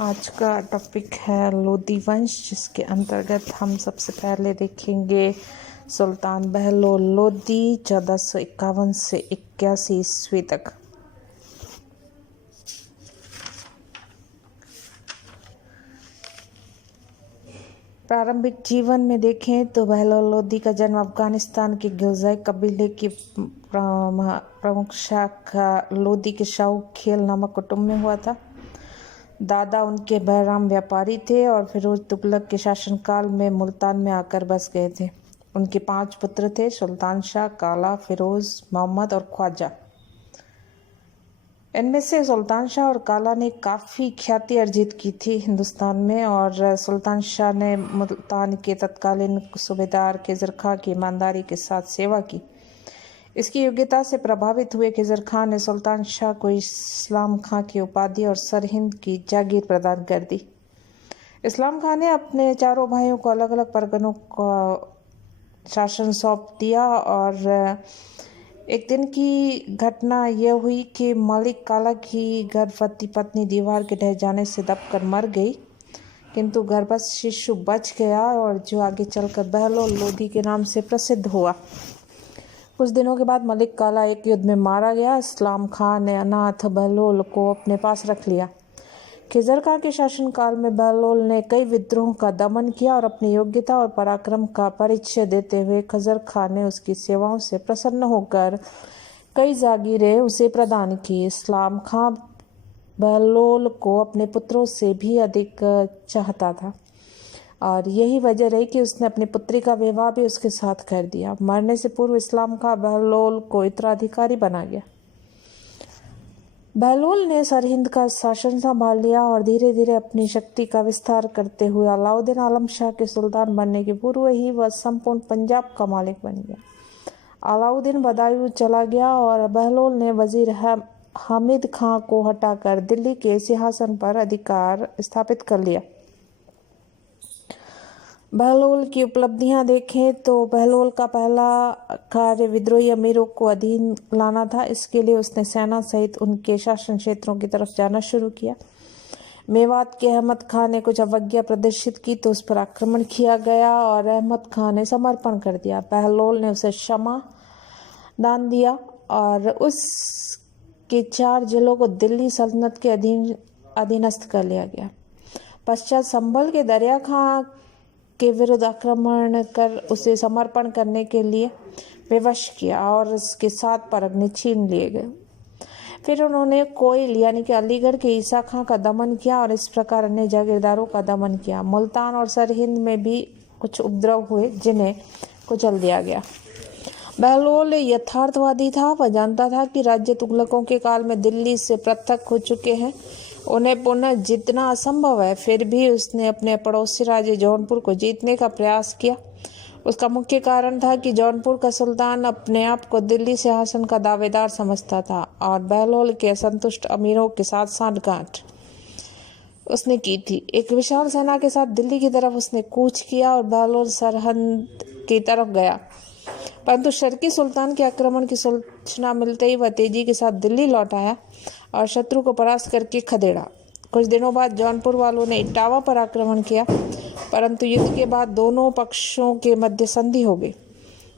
आज का टॉपिक है लोदी वंश, जिसके अंतर्गत हम सबसे पहले देखेंगे सुल्तान बहलोल लोदी 1451 से 81 ईस्वी तक। प्रारंभिक जीवन में देखें तो बहलोल लोदी का जन्म अफगानिस्तान के गिलज़ाई कबीले की प्रमुख शाखा लोदी के शाहू खेल नामक कुटुंब में हुआ था। दादा उनके बहराम व्यापारी थे और फिरोज तुगलक के शासनकाल में मुल्तान में आकर बस गए थे। उनके 5 पुत्र थे, सुल्तान शाह, काला, फिरोज, मोहम्मद और ख्वाजा। इनमें से सुल्तान शाह और काला ने काफ़ी ख्याति अर्जित की थी हिंदुस्तान में, और सुल्तान शाह ने मुल्तान के तत्कालीन सूबेदार खिज़र खां की ईमानदारी के साथ सेवा की। इसकी योग्यता से प्रभावित हुए खिज़र खां ने सुल्तान शाह को इस्लाम खां की उपाधि और सरहिंद की जागीर प्रदान कर दी। इस्लाम खां ने अपने चारों भाइयों को अलग अलग परगनों का शासन सौंप दिया, और एक दिन की घटना यह हुई कि मलिक काला की गर्भवती पत्नी दीवार के ढह जाने से दबकर मर गई, किंतु गर्भस्थ शिशु बच गया, और जो आगे चलकर बहलोल लोदी के नाम से प्रसिद्ध हुआ। कुछ दिनों के बाद मलिक काला एक युद्ध में मारा गया। इस्लाम खां ने अनाथ बहलोल को अपने पास रख लिया। खिज़र खां के शासनकाल में बहलोल ने कई विद्रोहों का दमन किया, और अपनी योग्यता और पराक्रम का परिचय देते हुए खिज़र खां ने उसकी सेवाओं से प्रसन्न होकर कई जागीरें उसे प्रदान की। इस्लाम खां बहलोल को अपने पुत्रों से भी अधिक चाहता था, और यही वजह रही कि उसने अपनी पुत्री का विवाह भी उसके साथ कर दिया। मरने से पूर्व इस्लाम खां बहलोल को उत्तराधिकारी बना गया। बहलोल ने सरहिंद का शासन संभाल लिया और धीरे धीरे अपनी शक्ति का विस्तार करते हुए अलाउद्दीन आलम शाह के सुल्तान बनने के पूर्व ही वह संपूर्ण पंजाब का मालिक बन गया। अलाउद्दीन बदायूं चला गया और बहलोल ने वजीर हामिद खां को हटाकर दिल्ली के सिंहासन पर अधिकार स्थापित कर लिया। बहलोल की उपलब्धियां देखें तो बहलोल का पहला कार्य विद्रोही अमीरों को अधीन लाना था। इसके लिए उसने सेना सहित उनके शासन क्षेत्रों की तरफ जाना शुरू किया। मेवात के अहमद खां ने कुछ अवज्ञा प्रदर्शित की तो उस पर आक्रमण किया गया और अहमद खां ने समर्पण कर दिया। बहलोल ने उसे क्षमा दान दिया और उसके 4 जिलों को दिल्ली सल्तनत के अधीनस्थ कर लिया गया। पश्चात संभल के दरिया खां के विरुद्ध आक्रमण कर उसे समर्पण करने के लिए विवश किया और उसके 7 परगने छीन लिए गए। फिर उन्होंने कोयल यानी कि अलीगढ़ के ईसा खां का दमन किया और इस प्रकार अन्य जागीरदारों का दमन किया। मुल्तान और सरहिंद में भी कुछ उपद्रव हुए जिन्हें कुचल दिया गया। बहलोल यथार्थवादी था। वह जानता था कि राज्य तुगलकों के काल में दिल्ली से पृथक हो चुके हैं, उन्हें पुनः जीतना असंभव है। फिर भी उसने अपने पड़ोसी राज्य जौनपुर को जीतने का प्रयास किया। उसका मुख्य कारण था कि जौनपुर का सुल्तान अपने आप को दिल्ली सिंहासन का दावेदार समझता था, और बहलोल के असंतुष्ट अमीरों के साथ सांठगांठ उसने की थी। एक विशाल सेना के साथ दिल्ली की तरफ उसने कूच किया और बहलोल सरहद की तरफ गया, परंतु शर्की सुल्तान के आक्रमण की सूचना मिलते ही वह तेजी के साथ दिल्ली लौट आया और शत्रु को परास्त करके खदेड़ा। कुछ दिनों बाद जौनपुर वालों ने इटावा पर आक्रमण किया, परंतु युद्ध के बाद दोनों पक्षों के मध्य संधि हो गई।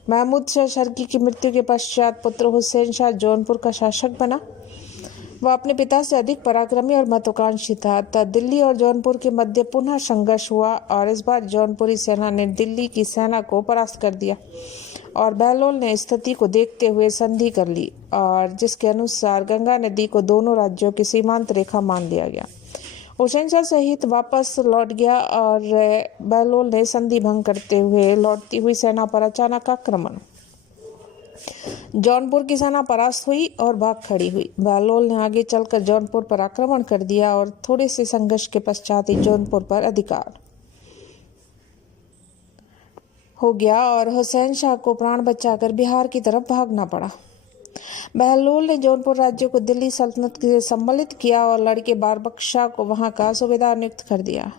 महमूद शाह शर्की की मृत्यु के पश्चात पुत्र हुसैन शाह जौनपुर का शासक बना। वह अपने पिता से अधिक पराक्रमी और महत्वाकांक्षी था। अतः दिल्ली और जौनपुर के मध्य पुनः संघर्ष हुआ और इस बार जौनपुरी सेना ने दिल्ली की सेना को परास्त कर दिया और बहलोल ने स्थिति को देखते हुए संधि कर ली, और जिसके अनुसार गंगा नदी को दोनों राज्यों की सीमांत रेखा मान लिया गया। हुसैन शाह सहित वापस लौट गया और बहलोल ने संधि भंग करते हुए लौटती हुई सेना पर अचानक आक्रमण। जौनपुर की सेना परास्त हुई और भाग खड़ी हुई। बहलोल ने आगे चलकर जौनपुर पर आक्रमण कर दिया और थोड़े से संघर्ष के पश्चात ही जौनपुर पर अधिकार हो गया और हुसैन शाह को प्राण बचाकर बिहार की तरफ भागना पड़ा। बहलोल ने जौनपुर राज्य को दिल्ली सल्तनत से सम्मिलित किया और लड़के बारबख्श शाह को वहां का सूबेदार नियुक्त कर दिया।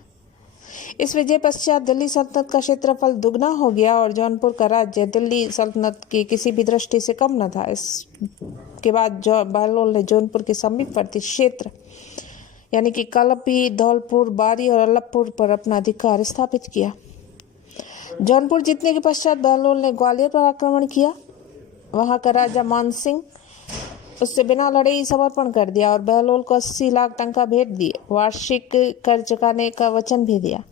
इस विजय पश्चात दिल्ली सल्तनत का क्षेत्रफल दुगना हो गया और जौनपुर का राज्य दिल्ली सल्तनत की किसी भी दृष्टि से कम न था। इसके बाद बहलोल ने जौनपुर के समीपवर्ती क्षेत्र यानी कि कलपी, धौलपुर, बारी और अल्लभपुर पर अपना अधिकार स्थापित किया। जौनपुर जीतने के पश्चात बहलोल ने ग्वालियर पर आक्रमण किया। वहां का राजा मानसिंह उससे बिना लड़े ही समर्पण कर दिया और बहलोल को 80 लाख टंका भेंट दिए। वार्षिक कर चुकाने का वचन भी दिया।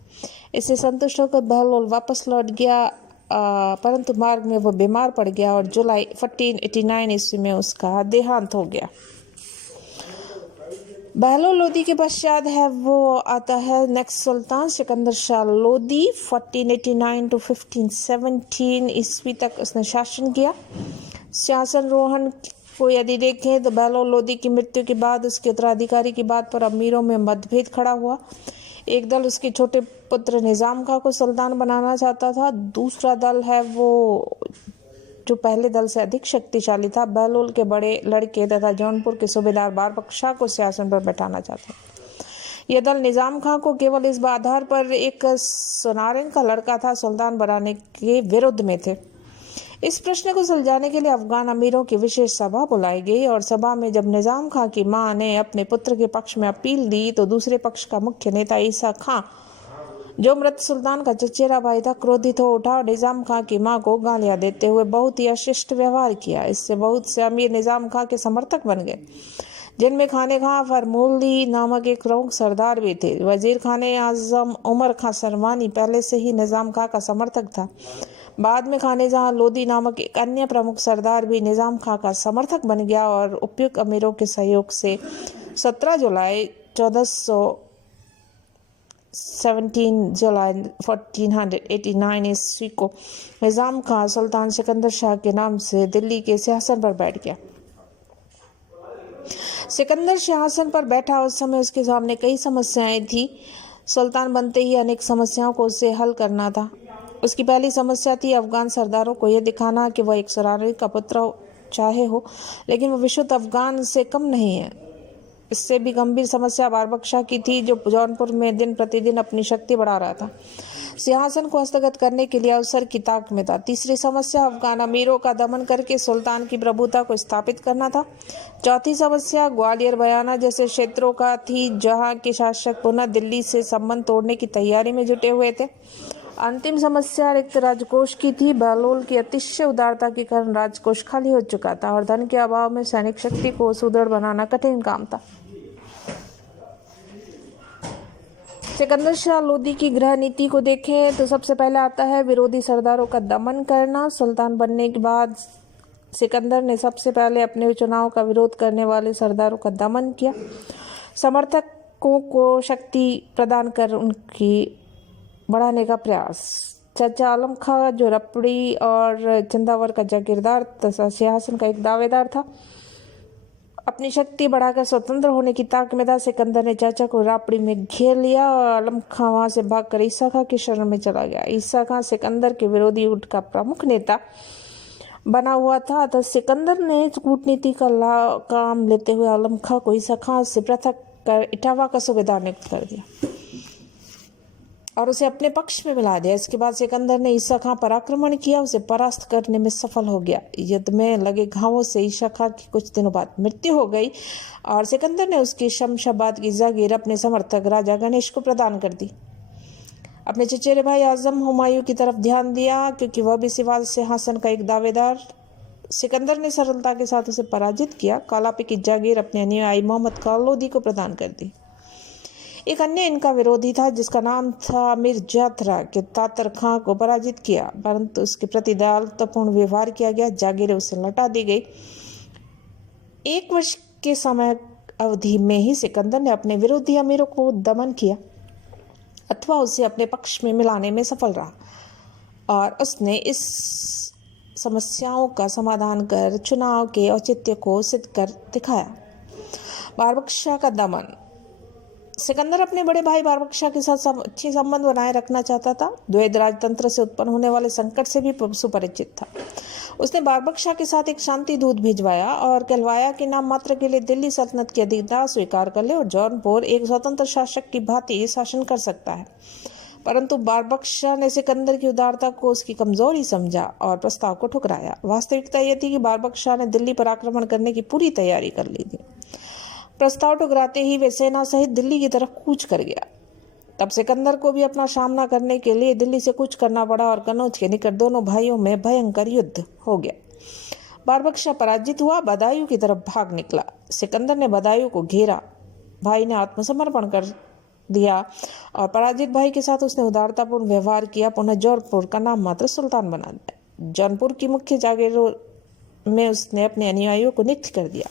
इससे संतुष्ट होकर बहलोल वापस लौट गया, परंतु मार्ग में वो बीमार पड़ गया और जुलाई 1489 ईस्वी में उसका देहांत हो गया। बहलोल लोदी के पश्चात है वो आता है next Sultan Sikandar Shah Lodi. 1489 to 1517 ईस्वी तक उसने शासन किया। सिंहासन रोहन को यदि देखें तो बहलोल लोदी की मृत्यु के बाद उसके उत्तराधिकारी की बात पर अमीरों में मतभेद खड़ा हुआ। एक दल उसके छोटे पुत्र निजाम खां को सुल्तान बनाना चाहता था, दूसरा दल है वो जो पहले दल से अधिक शक्तिशाली था, बहलोल के बड़े लड़के तथा जौनपुर के सूबेदार बरबख्श शाह को सिंहासन पर बैठाना चाहता। यह दल निजाम खां को केवल इस आधार पर एक सुनारिन का लड़का था सुल्तान बनाने के विरुद्ध में थे। इस प्रश्न को सुलझाने के लिए अफगान अमीरों की विशेष सभा बुलाई गई और सभा में जब निजाम खां की मां ने अपने पुत्र के पक्ष में अपील दी तो दूसरे पक्ष का मुख्य नेता ईसा खां, जो मृत सुल्तान का चचेरा भाई था, क्रोधित हो उठा और निजाम खां की मां को गालियां देते हुए बहुत ही अशिष्ट व्यवहार किया। इससे बहुत से अमीर निजाम खां के समर्थक बन गए, जिनमें खाने खां फरमूली नामक एक प्रमुख सरदार भी थे। वजीर खाने आजम उमर खां सरवानी पहले से ही निजाम खां का समर्थक था। बाद में खाने जहां लोदी नामक एक अन्य प्रमुख सरदार भी निजाम खां का समर्थक बन गया और उपयुक्त अमीरों के सहयोग से 17 जुलाई 1489 ईस्वी को निजाम खां सुल्तान सिकंदर शाह के नाम से दिल्ली के सिंहासन पर बैठ गया। सिकंदर सिंहासन पर बैठा उस समय उसके सामने कई समस्याएं थी। सुल्तान बनते ही अनेक समस्याओं को उसे हल करना था। उसकी पहली समस्या थी अफगान सरदारों को यह दिखाना कि वह एक सरारी का पुत्र चाहे हो, लेकिन वह विशुद्ध अफगान से कम नहीं है। इससे भी गंभीर समस्या बरबख्श शाह की थी, जो जौनपुर में दिन प्रतिदिन अपनी शक्ति बढ़ा रहा था। सिंहासन को हस्तगत करने के लिए अवसर की ताक में था। तीसरी समस्या अफगान अमीरों का दमन करके सुल्तान की प्रभुता को स्थापित करना था। चौथी समस्या ग्वालियर बयाना जैसे क्षेत्रों का थी, जहां के शासक पुनः दिल्ली से संबंध तोड़ने की तैयारी में जुटे हुए थे। अंतिम समस्या रिक्त राजकोष की थी। बहलोल की अतिशय उदारता के कारण राजकोष खाली हो चुका था और धन के अभाव में सैनिक शक्ति को सुदृढ़ बनाना कठिन काम था। सिकंदर शाह लोदी की गृह नीति को देखें तो सबसे पहले आता है विरोधी सरदारों का दमन करना। सुल्तान बनने के बाद सिकंदर ने सबसे पहले अपने चुनाव का विरोध करने वाले सरदारों का दमन किया। समर्थकों को शक्ति प्रदान कर उनकी बढ़ाने का प्रयास। चाचा आलम खां, जो रपड़ी और चंदावर का जागीरदार तथा सिंहासन का एक दावेदार था, अपनी शक्ति बढ़ाकर स्वतंत्र होने की ताक में था। सिकंदर ने चाचा को रापड़ी में घेर लिया और आलम खां वहां से भागकर ईसा खां की शरण में चला गया। ईसा खां सिकंदर के विरोधी गुट का प्रमुख नेता बना हुआ था, अतः सिकंदर ने कूटनीति का काम लेते हुए आलम खां को ईसा खां से पृथक कर इटावा का सूबेदार नियुक्त कर दिया और उसे अपने पक्ष में मिला दिया। इसके बाद सिकंदर ने ईसा खां पर आक्रमण किया, उसे परास्त करने में सफल हो गया। युद्ध में लगे घावों से ईसा खां की कुछ दिनों बाद मृत्यु हो गई और सिकंदर ने उसकी शमशाबाद की जागीर अपने समर्थक राजा गणेश को प्रदान कर दी। अपने चचेरे भाई आजम हुमायूं की तरफ ध्यान दिया, क्योंकि वह भी सिंहासन का एक दावेदार। सिकंदर ने सरलता के साथ उसे पराजित किया। कालापी की जागीर अपने अनुयायी मोहम्मद खां लोदी को प्रदान कर दी। एक अन्य इनका विरोधी था जिसका नाम था अमीर जाथरा के तातर खां को पराजित किया, परंतु उसके प्रति दयालुतापूर्ण व्यवहार किया गया। जागीरें उसे लौटा दी गई। 1 वर्ष के समय अवधि में ही सिकंदर ने अपने विरोधी अमीरों को दमन किया अथवा उसे अपने पक्ष में मिलाने में सफल रहा और उसने इस समस्याओं का समाधान कर चुनाव के औचित्य को सिद्ध कर दिखाया। बरबख्श शाह का दमन। सिकंदर अपने बड़े भाई बरबख्श शाह के साथ अच्छे संबंध बनाए रखना चाहता था। द्वैध राजतंत्र से उत्पन्न होने वाले संकट से भी सुपरिचित था। उसने बरबख्श शाह के साथ एक शांति दूत भिजवाया और कहलवाया कि नाम मात्र के लिए दिल्ली सल्तनत की अधिकता स्वीकार कर ले और जौनपुर एक स्वतंत्र शासक की भांति शासन कर सकता है। परंतु बरबख्श शाह ने सिकंदर की उदारता को उसकी कमजोरी समझा और प्रस्ताव को ठुकराया। वास्तविकता यह थी कि बरबख्श शाह ने दिल्ली पर आक्रमण करने की पूरी तैयारी कर ली थी। प्रस्ताव ठुकराते ही वे सेना सहित दिल्ली की तरफ कूच कर गया। तब सिकंदर को भी अपना सामना करने के लिए दिल्ली से कूच करना पड़ा और कन्नौज के निकट दोनों भाइयों में भयंकर युद्ध हो गया। बारबक्शा पराजित हुआ, बदायूं की तरफ भाग निकला। सिकंदर ने बदायूं को घेरा। भाई ने आत्मसमर्पण कर दिया और पराजित भाई के साथ उसने उदारतापूर्ण व्यवहार किया। पुनः जौनपुर का नाम मात्र सुल्तान बना दिया। जौनपुर की मुख्य जागीरों में उसने अपने अनुयायियों को नियुक्त कर दिया।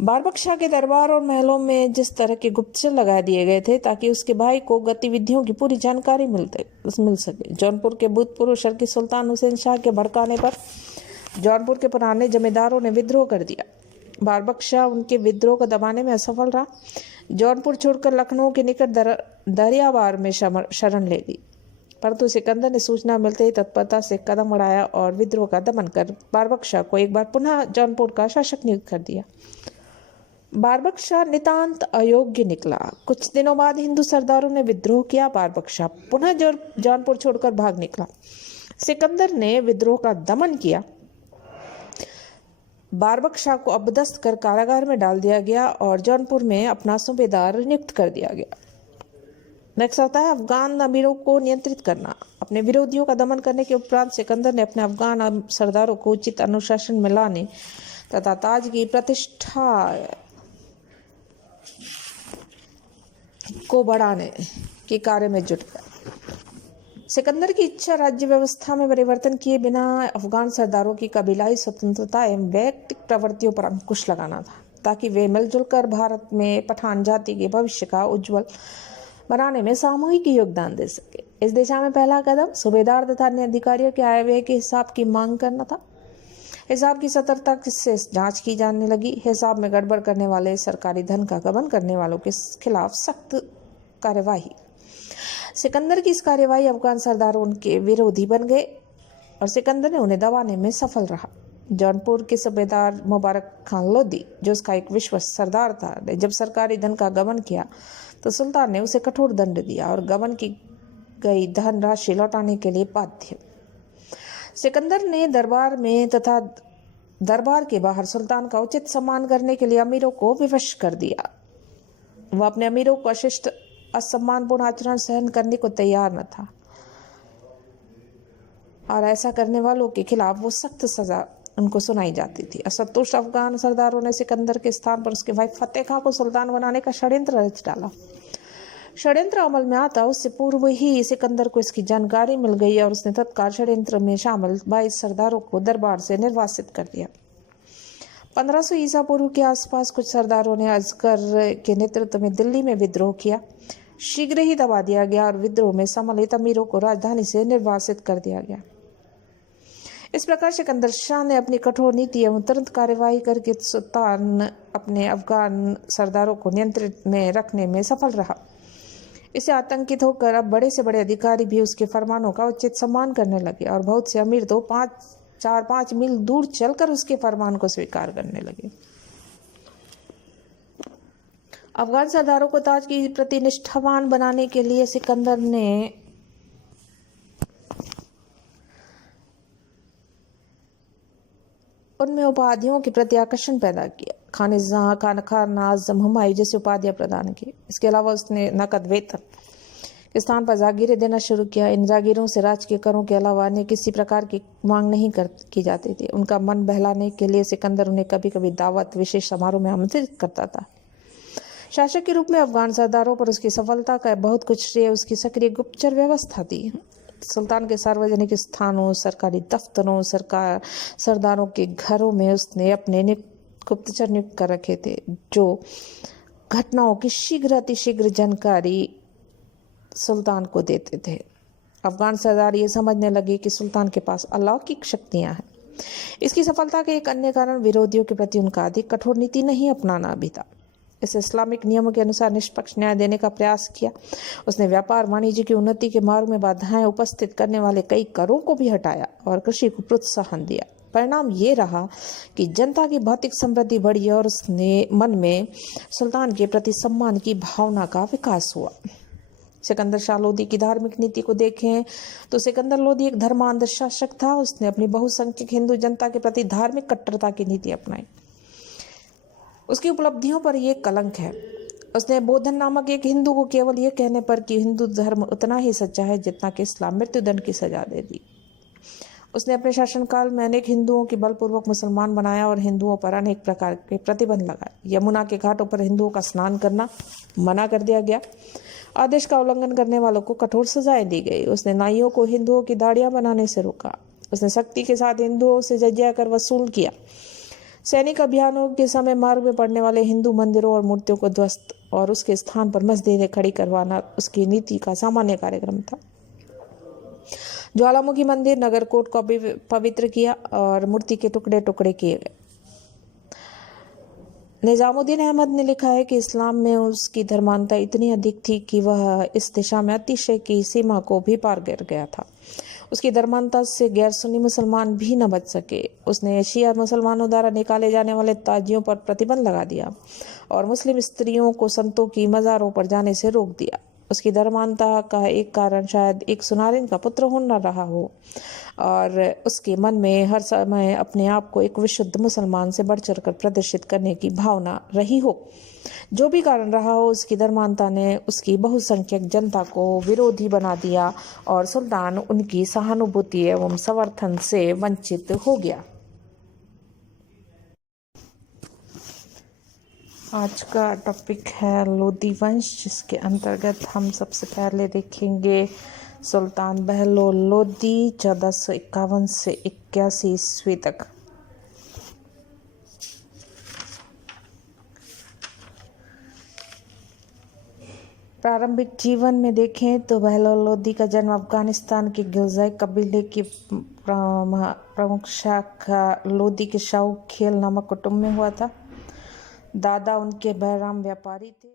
बारबक्शा के दरबार और महलों में जिस तरह के गुप्तचर लगा दिए गए थे ताकि उसके भाई को गतिविधियों की पूरी जानकारी मिल सके। जौनपुर के भूतपूर्व शर्की सुल्तान हुसैन शाह के भड़काने पर जौनपुर के पुराने जमींदारों ने विद्रोह कर दिया। बारबक्शा उनके विद्रोह को दबाने में असफल रहा। जौनपुर छोड़कर लखनऊ के निकट दरियावार में शरण ले ली, परंतु सिकंदर ने सूचना मिलते ही तत्परता से कदम बढ़ाया और विद्रोह का दमन कर बारबक्शा को एक बार पुनः जौनपुर का शासक नियुक्त कर दिया। बारबक्शा नितांत अयोग्य निकला। कुछ दिनों बाद हिंदू सरदारों ने विद्रोह किया। बारबक्शा पुनः जौनपुर छोड़कर भाग निकला। सिकंदर ने विद्रोह का दमन किया। बारबक्शा को अपदस्थ कर कारागार में डाल दिया गया और जौनपुर में अपना सूबेदार नियुक्त कर दिया गया। नेक्स्ट आता है अफगान अमीरों को नियंत्रित करना। अपने विरोधियों का दमन करने के उपरांत सिकंदर ने अपने अफगान सरदारों को उचित अनुशासन में लाने तथा ताज की प्रतिष्ठा को बढ़ाने के कार्य में जुट गया। सिकंदर की इच्छा राज्य व्यवस्था में परिवर्तन किए बिना अफगान सरदारों की कबीलाई स्वतंत्रता एवं वैयक्तिक प्रवृत्तियों पर अंकुश लगाना था, ताकि वे मिलजुल कर भारत में पठान जाति के भविष्य का उज्जवल बनाने में सामूहिक योगदान दे सके। इस दिशा में पहला कदम सूबेदार तथा अन्य अधिकारियों के आय व्यय के हिसाब की मांग करना था। हिसाब की सतर्कता से जांच की जाने लगी। हिसाब में गड़बड़ करने वाले, सरकारी धन का गबन करने वालों के खिलाफ सख्त कार्यवाही। सिकंदर की इस कार्यवाही अफगान सरदार उनके विरोधी बन गए और सिकंदर ने उन्हें दबाने में सफल रहा। जौनपुर के सूबेदार मुबारक खान लोधी, जो उसका एक विश्वस्त सरदार था, ने जब सरकारी धन का गबन किया तो सुल्तान ने उसे कठोर दंड दिया और गबन की गई धन राशि लौटाने के लिए बाध्य। सिकंदर ने दरबार में तथा दरबार के बाहर सुल्तान का उचित सम्मान करने के लिए अमीरों को विवश कर दिया। वह अपने अमीरों को अशिष्ट असम्मानपूर्ण आचरण सहन करने को तैयार न था और ऐसा करने वालों के खिलाफ वो सख्त सजा उनको सुनाई जाती थी। असंतुष्ट अफगान सरदारों ने सिकंदर के स्थान पर उसके भाई फतेह खां को सुल्तान बनाने का षड्यंत्र रच डाला। षड्यंत्र अमल में आता उससे पूर्व ही सिकंदर को इसकी जानकारी मिल गई और उसने तत्काल षड्यंत्र में शामिल 22 सरदारों को दरबार से निर्वासित कर दिया। 1500 ईसा पूर्व के आसपास कुछ सरदारों ने असगर के नेतृत्व में दिल्ली में विद्रोह किया। शीघ्र ही दबा दिया गया और विद्रोह में सम्मिलित अमीरों को राजधानी से निर्वासित कर दिया गया। इस प्रकार सिकंदर शाह ने अपनी कठोर नीति एवं तुरंत कार्यवाही करके सुल्तान अपने अफगान सरदारों को नियंत्रित में रखने में सफल रहा। इससे आतंकित होकर अब बड़े से बड़े अधिकारी भी उसके फरमानों का उचित सम्मान करने लगे और बहुत से अमीर तो 4-5 मील दूर चलकर उसके फरमान को स्वीकार करने लगे। अफगान सरदारों को ताज के प्रति निष्ठावान बनाने के लिए सिकंदर ने उनमें उपाधियों के प्रति आकर्षण पैदा किया। खानिज़ा, खान आज़म, हुमायूं जैसी उपाधियां प्रदान की। इसके अलावा उसने नकद वेतन के स्थान पर जागीरें देना शुरू किया। इन जागीरों से राजकीय करों के अलावा अन्य किसी प्रकार की मांग नहीं की जाती थी। उनका मन बहलाने के लिए सिकंदर उन्हें कभी कभी दावत, विशेष समारोह में आमंत्रित करता था। शासक के रूप में अफगान सरदारों पर उसकी सफलता का बहुत कुछ श्रेय उसकी सक्रिय गुप्तचर व्यवस्था थी। सुल्तान के सार्वजनिक स्थानों, सरकारी दफ्तरों, सरदारों के घरों में उसने अपने गुप्तचर नियुक्त कर रखे थे, जो घटनाओं की शीघ्र अतिशीघ्र जानकारी सुल्तान को देते थे। अफगान सरदार ये समझने लगे कि सुल्तान के पास अलौकिक शक्तियां हैं। इसकी सफलता के एक अन्य कारण विरोधियों के प्रति उनका अधिक कठोर नीति नहीं अपनाना भी था। इस इस्लामिक नियमों के अनुसार निष्पक्ष न्याय देने का प्रयास किया। उसने व्यापार वाणिज्य की उन्नति के मार्ग में बाधाएं उपस्थित करने वाले कई करों को भी हटाया और कृषि को प्रोत्साहन दिया। परिणाम ये रहा कि जनता की भौतिक समृद्धि बढ़ी और उसने मन में सुल्तान के प्रति सम्मान की भावना का विकास हुआ। सिकंदर शाह लोदी की धार्मिक नीति को देखें तो सिकंदर लोदी एक धर्मांध शासक था। उसने अपनी बहुसंख्यक हिंदू जनता के प्रति धार्मिक कट्टरता की नीति अपनाई। उसकी उपलब्धियों पर यह कलंक है। उसने बोधन नामक एक हिंदू को केवल यह कहने पर कि हिंदू धर्म उतना ही सच्चा है जितना कि इस्लाम मृत्युदंड की सजा दे दी। उसने अपने शासनकाल में अनेक हिंदुओं की बलपूर्वक मुसलमान बनाया और हिंदुओं पर अनेक प्रकार के प्रतिबंध लगाए। यमुना के घाटों पर हिंदुओं का स्नान करना मना कर दिया गया। आदेश का उल्लंघन करने वालों को कठोर सजाएं दी गई। उसने नाइयों को हिंदुओं की दाढ़ियां बनाने से रोका। उसने सख्ती के साथ हिंदुओं से जजिया कर वसूल किया। सैनिक अभियानों के समय मार्ग में पड़ने वाले हिंदू मंदिरों और मूर्तियों को ध्वस्त और उसके स्थान पर मस्जिदें खड़ी करवाना उसकी नीति का सामान्य कार्यक्रम था। ज्वालामुखी मंदिर नगरकोट को पवित्र किया और मूर्ति के टुकड़े टुकड़े किए गए। निजामुद्दीन अहमद ने लिखा है कि इस्लाम में उसकी धर्मांधता इतनी अधिक थी कि वह इस दिशा में अतिशय की सीमा को भी पार कर गया था। उसकी धर्मांधता से गैर सुन्नी मुसलमान भी न बच सके। उसने शिया मुसलमानों द्वारा निकाले जाने वाले ताजियों पर प्रतिबंध लगा दिया और मुस्लिम स्त्रियों को संतों की मज़ारों पर जाने से रोक दिया। उसकी धर्मांधता का एक कारण शायद एक सुनारिन का पुत्र होना रहा हो और उसके मन में हर समय अपने आप को एक विशुद्ध मुसलमान से बढ़ चढ़कर प्रदर्शित करने की भावना रही हो। जो भी कारण रहा हो, उसकी धर्मांधता ने उसकी बहुसंख्यक जनता को विरोधी बना दिया और सुल्तान उनकी सहानुभूति एवं समर्थन से वंचित हो गया। आज का टॉपिक है लोदी वंश, जिसके अंतर्गत हम सबसे पहले देखेंगे सुल्तान बहलोल लोदी 1451 से 81 ईस्वी तक। प्रारंभिक जीवन में देखें तो बहलोल लोदी का जन्म अफगानिस्तान के गिलज़ाई कबीले की प्रमुख शाखा लोदी के शाहू खेल नामक कुटुंब में हुआ था। दादा उनके बहराम व्यापारी थे।